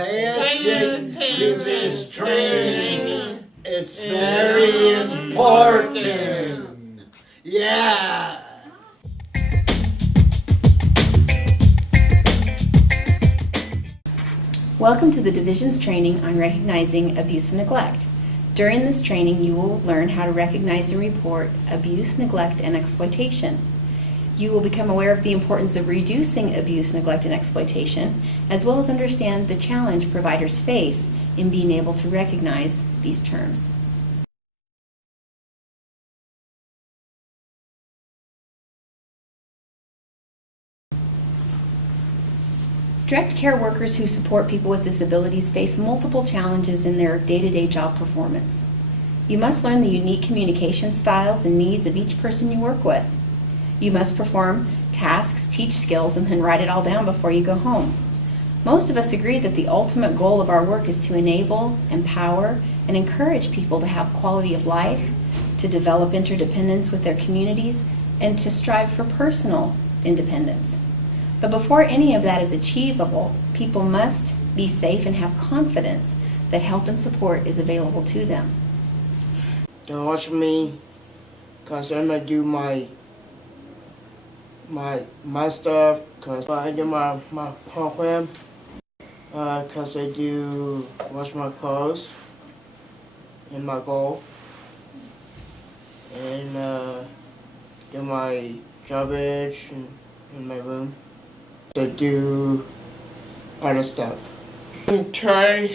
Pay attention to this training. It's very important. Yeah. Welcome to the Division's training on recognizing abuse and neglect. During this training, you will learn how to recognize and report abuse, neglect, and exploitation. You will become aware of the importance of reducing abuse, neglect, and exploitation, as well as understand the challenge providers face in being able to recognize these terms. Direct care workers who support people with disabilities face multiple challenges in their day-to-day job performance. You must learn the unique communication styles and needs of each person you work with. You must perform tasks, teach skills, and then write it all down before you go home. Most of us agree that the ultimate goal of our work is to enable, empower, and encourage people to have quality of life, to develop interdependence with their communities, and to strive for personal independence. But before any of that is achievable, people must be safe and have confidence that help and support is available to them. Don't watch me, cause I'm gonna do my stuff, cause I do my program, cause I do wash my clothes and my goal, and do my garbage in my room. To do other stuff. And try to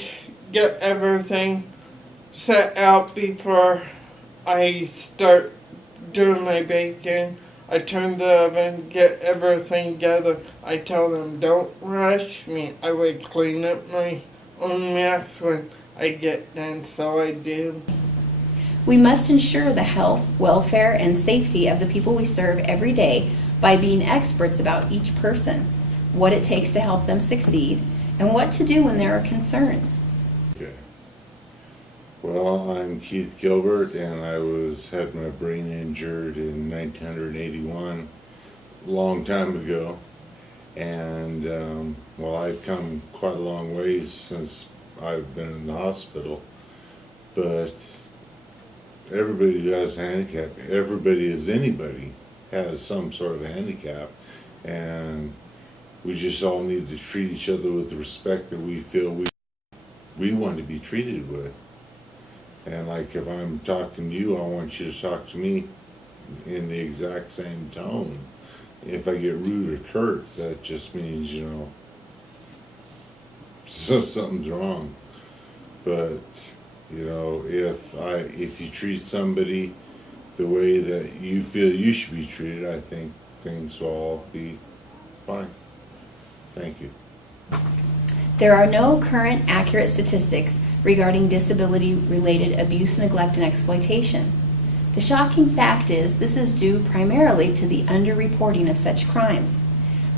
get everything set out before I start doing my baking. I turn the oven, get everything together. I tell them, don't rush me. I would clean up my own mess when I get done, so I do. We must ensure the health, welfare, and safety of the people we serve every day by being experts about each person, what it takes to help them succeed, and what to do when there are concerns. Okay. Well, I'm Keith Gilbert, and I had my brain injured in 1981, a long time ago. And well, I've come quite a long ways since I've been in the hospital. But everybody who has a handicap, anybody has some sort of a handicap, and we just all need to treat each other with the respect that we feel we want to be treated with. And like if I'm talking to you, I want you to talk to me in the exact same tone. If I get rude or curt, that just means, something's wrong. But, if you treat somebody the way that you feel you should be treated, I think things will all be fine. Thank you. There are no current accurate statistics regarding disability-related abuse, neglect, and exploitation. The shocking fact is this is due primarily to the underreporting of such crimes.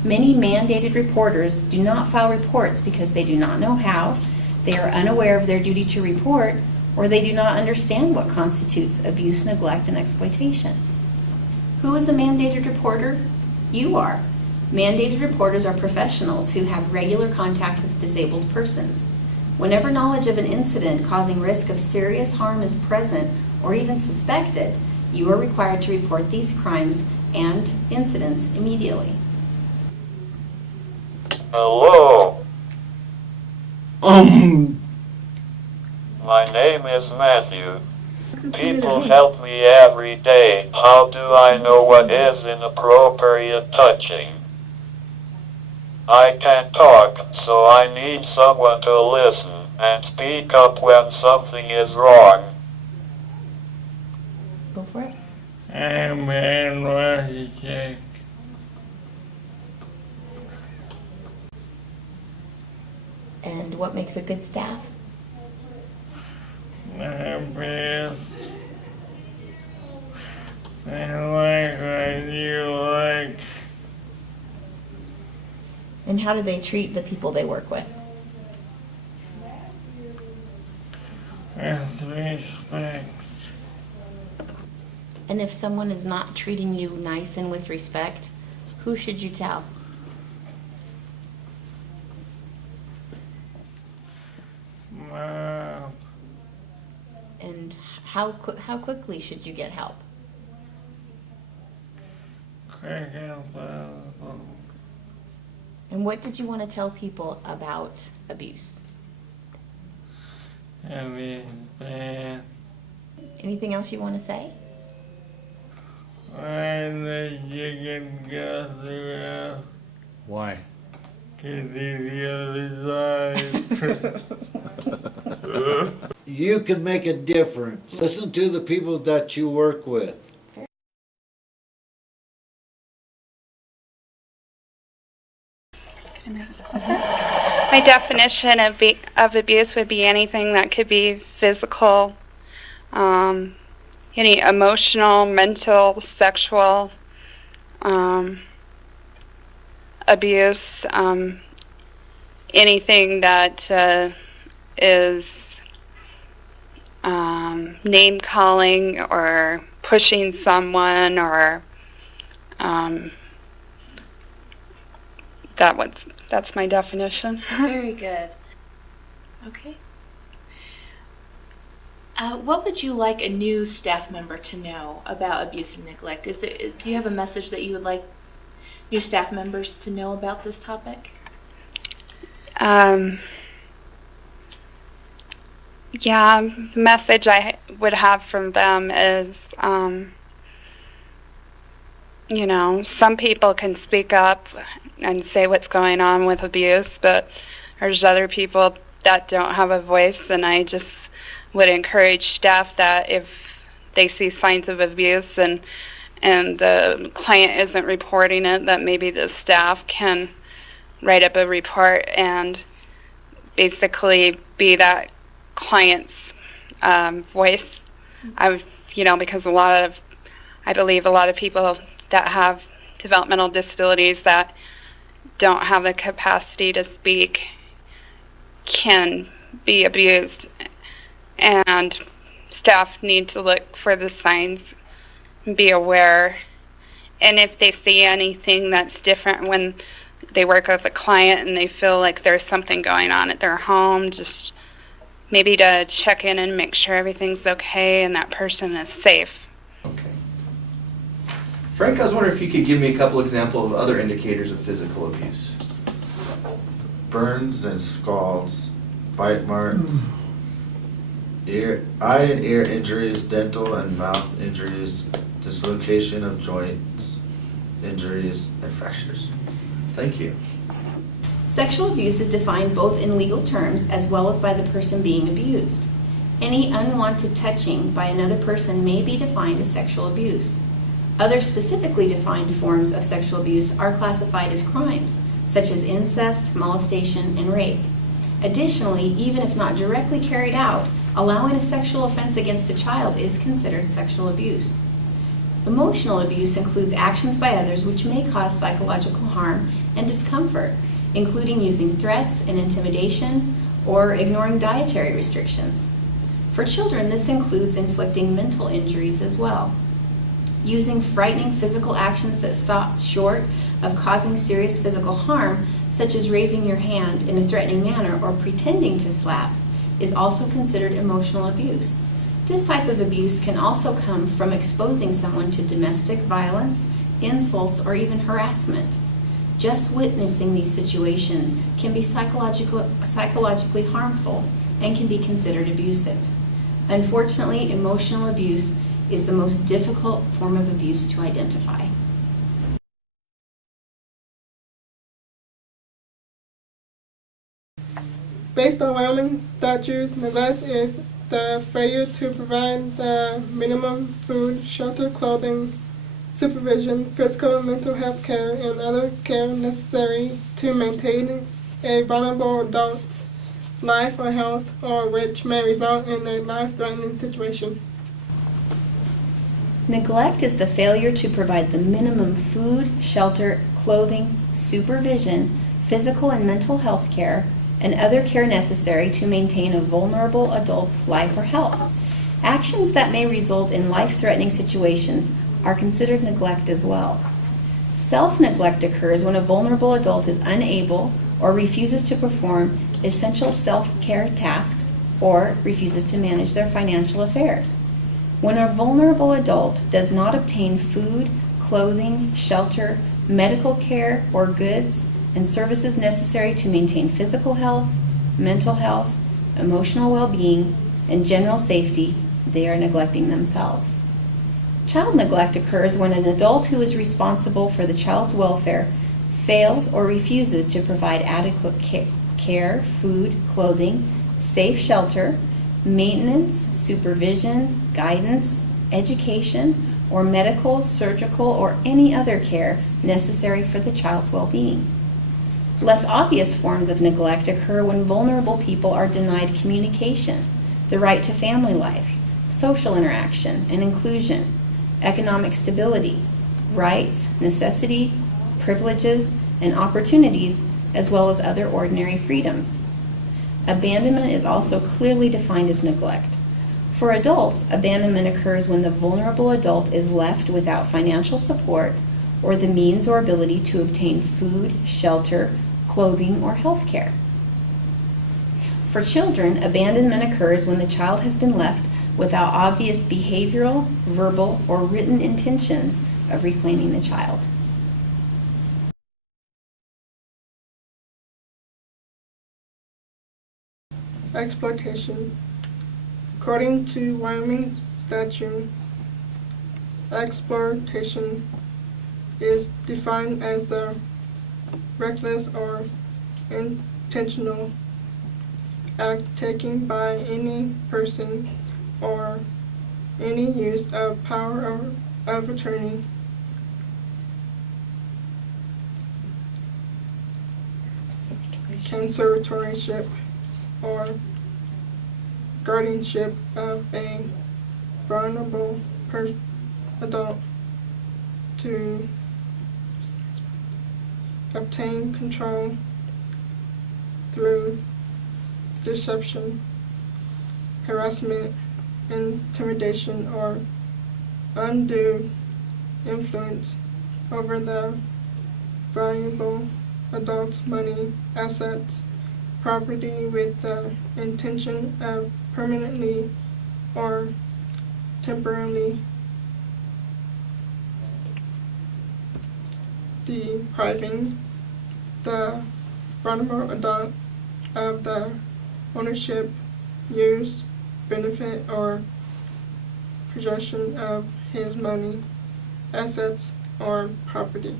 Many mandated reporters do not file reports because they do not know how, they are unaware of their duty to report, or they do not understand what constitutes abuse, neglect, and exploitation. Who is a mandated reporter? You are. Mandated reporters are professionals who have regular contact with disabled persons. Whenever knowledge of an incident causing risk of serious harm is present or even suspected, you are required to report these crimes and incidents immediately. Hello. My name is Matthew. People help me every day. How do I know what is inappropriate touching? I can't talk, so I need someone to listen and speak up when something is wrong. Go for it. I'm in Washington. And what makes a good staff? I'm pissed. I like what you like. And how do they treat the people they work with? With respect. And if someone is not treating you nice and with respect, who should you tell? How quickly should you get help? Quick and fast. And what did you want to tell people about abuse? I mean, bad. Anything else you want to say? When the chicken goes around, Why? can see the other side. You can make a difference. Listen to the people that you work with. My definition of abuse would be anything that could be physical, any emotional, mental, sexual abuse, anything that is name calling or pushing someone or that's my definition. Very good. Okay. What would you like a new staff member to know about abuse and neglect? Do you have a message that you would like new staff members to know about this topic? Yeah, the message I would have from them is, some people can speak up and say what's going on with abuse, but there's other people that don't have a voice, and I just would encourage staff that if they see signs of abuse and the client isn't reporting it, that maybe the staff can write up a report and basically be that client's voice. Because I believe a lot of people that have developmental disabilities that don't have the capacity to speak can be abused, and staff need to look for the signs and be aware. And if they see anything that's different when they work with a client and they feel like there's something going on at their home, just maybe to check in and make sure everything's okay and that person is safe. Okay. Frank, I was wondering if you could give me a couple examples of other indicators of physical abuse. Burns and scalds, bite marks, eye and ear injuries, dental and mouth injuries, dislocation of joints, injuries, and fractures. Thank you. Sexual abuse is defined both in legal terms as well as by the person being abused. Any unwanted touching by another person may be defined as sexual abuse. Other specifically defined forms of sexual abuse are classified as crimes, such as incest, molestation, and rape. Additionally, even if not directly carried out, allowing a sexual offense against a child is considered sexual abuse. Emotional abuse includes actions by others which may cause psychological harm and discomfort, including using threats and intimidation or ignoring dietary restrictions. For children, this includes inflicting mental injuries as well. Using frightening physical actions that stop short of causing serious physical harm, such as raising your hand in a threatening manner or pretending to slap, is also considered emotional abuse. This type of abuse can also come from exposing someone to domestic violence, insults, or even harassment. Just witnessing these situations can be psychologically harmful and can be considered abusive. Unfortunately, emotional abuse is the most difficult form of abuse to identify. Based on Wyoming statutes, neglect is the failure to provide the minimum food, shelter, clothing, supervision, physical and mental health care, and other care necessary to maintain a vulnerable adult's life or health, or which may result in a life-threatening situation. Neglect is the failure to provide the minimum food, shelter, clothing, supervision, physical and mental health care, and other care necessary to maintain a vulnerable adult's life or health. Actions that may result in life-threatening situations are considered neglect as well. Self-neglect occurs when a vulnerable adult is unable or refuses to perform essential self-care tasks or refuses to manage their financial affairs. When a vulnerable adult does not obtain food, clothing, shelter, medical care, or goods and services necessary to maintain physical health, mental health, emotional well-being, and general safety, they are neglecting themselves. Child neglect occurs when an adult who is responsible for the child's welfare fails or refuses to provide adequate care, food, clothing, safe shelter, maintenance, supervision, guidance, education, or medical, surgical, or any other care necessary for the child's well-being. Less obvious forms of neglect occur when vulnerable people are denied communication, the right to family life, social interaction and inclusion, economic stability, rights, necessity, privileges, and opportunities, as well as other ordinary freedoms. Abandonment is also clearly defined as neglect. For adults, abandonment occurs when the vulnerable adult is left without financial support or the means or ability to obtain food, shelter, clothing, or health care. For children, abandonment occurs when the child has been left without obvious behavioral, verbal, or written intentions of reclaiming the child. Exploitation. According to Wyoming statute, exploitation is defined as the reckless or intentional act taken by any person or any use of power of attorney, conservatorship, or guardianship of a vulnerable adult to obtain control through deception, harassment, intimidation, or undue influence over the valuable adult's money, assets, property with the intention of permanently or temporarily depriving the vulnerable adult of the ownership, use, benefit, or possession of his money, assets, or property.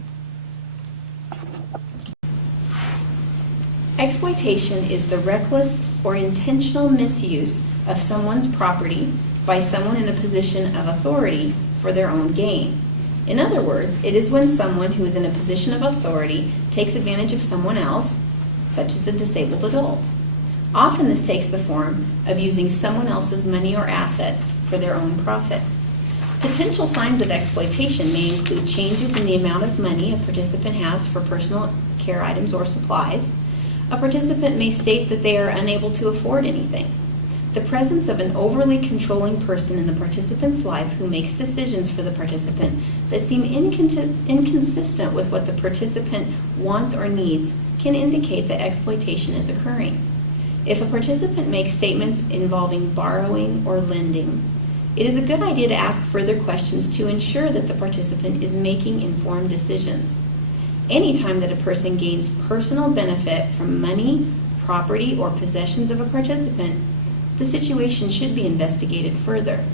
Exploitation is the reckless or intentional misuse of someone's property by someone in a position of authority for their own gain. In other words, it is when someone who is in a position of authority takes advantage of someone else, such as a disabled adult. Often this takes the form of using someone else's money or assets for their own profit. Potential signs of exploitation may include changes in the amount of money a participant has for personal care items or supplies. A participant may state that they are unable to afford anything. The presence of an overly controlling person in the participant's life who makes decisions for the participant that seem inconsistent with what the participant wants or needs can indicate that exploitation is occurring. If a participant makes statements involving borrowing or lending, it is a good idea to ask further questions to ensure that the participant is making informed decisions. Anytime that a person gains personal benefit from money, property, or possessions of a participant, the situation should be investigated further.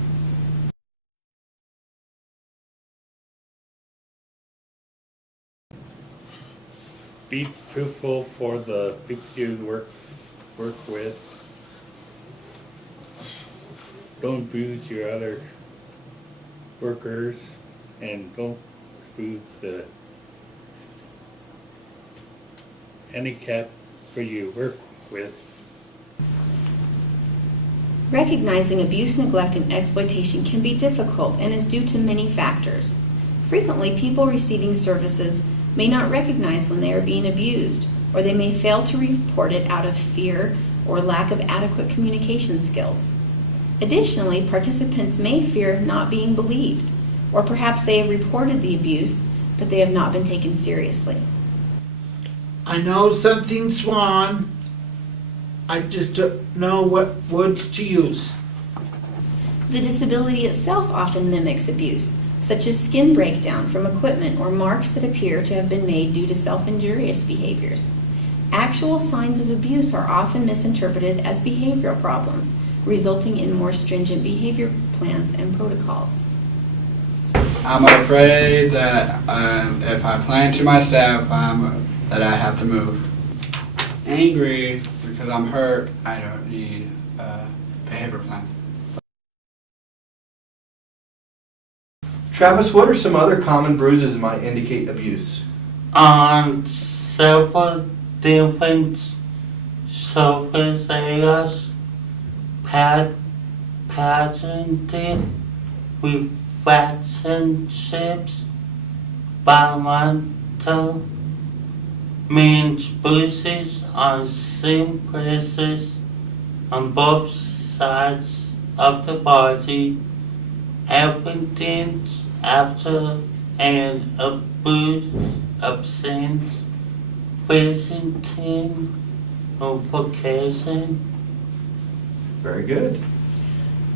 Be truthful for the people you work with. Don't abuse your other workers, and don't abuse the handicap who you work with. Recognizing abuse, neglect, and exploitation can be difficult and is due to many factors. Frequently, people receiving services may not recognize when they are being abused, or they may fail to report it out of fear or lack of adequate communication skills. Additionally, participants may fear not being believed, or perhaps they have reported the abuse, but they have not been taken seriously. I know something, Swan. I just don't know what words to use. The disability itself often mimics abuse, such as skin breakdown from equipment or marks that appear to have been made due to self-injurious behaviors. Actual signs of abuse are often misinterpreted as behavioral problems, resulting in more stringent behavior plans and protocols. I'm afraid that if I plan to my staff, that I have to move. Angry because I'm hurt. I don't need a behavior plan. Travis, what are some other common bruises that might indicate abuse? Several different surface areas, patented relationships, bilateral means bruises on same places on both sides of the body, evident after an abuse, absence, visiting, or vacation. Very good.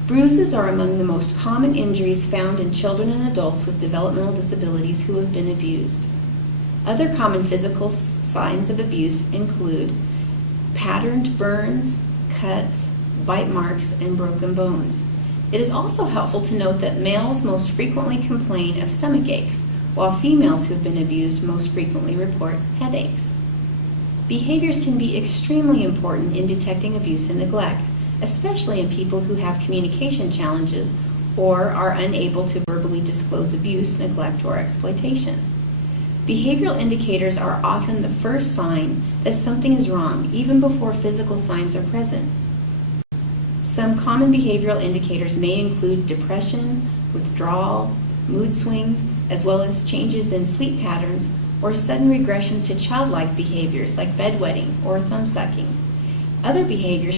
Bruises are among the most common injuries found in children and adults with developmental disabilities who have been abused. Other common physical signs of abuse include patterned burns, cuts, bite marks, and broken bones. It is also helpful to note that males most frequently complain of stomach aches, while females who have been abused most frequently report headaches. Behaviors can be extremely important in detecting abuse and neglect, especially in people who have communication challenges or are unable to verbally disclose abuse, neglect, or exploitation. Behavioral indicators are often the first sign that something is wrong, even before physical signs are present. Some common behavioral indicators may include depression, withdrawal, mood swings, as well as changes in sleep patterns or sudden regression to childlike behaviors like bedwetting or thumb sucking. Other behaviors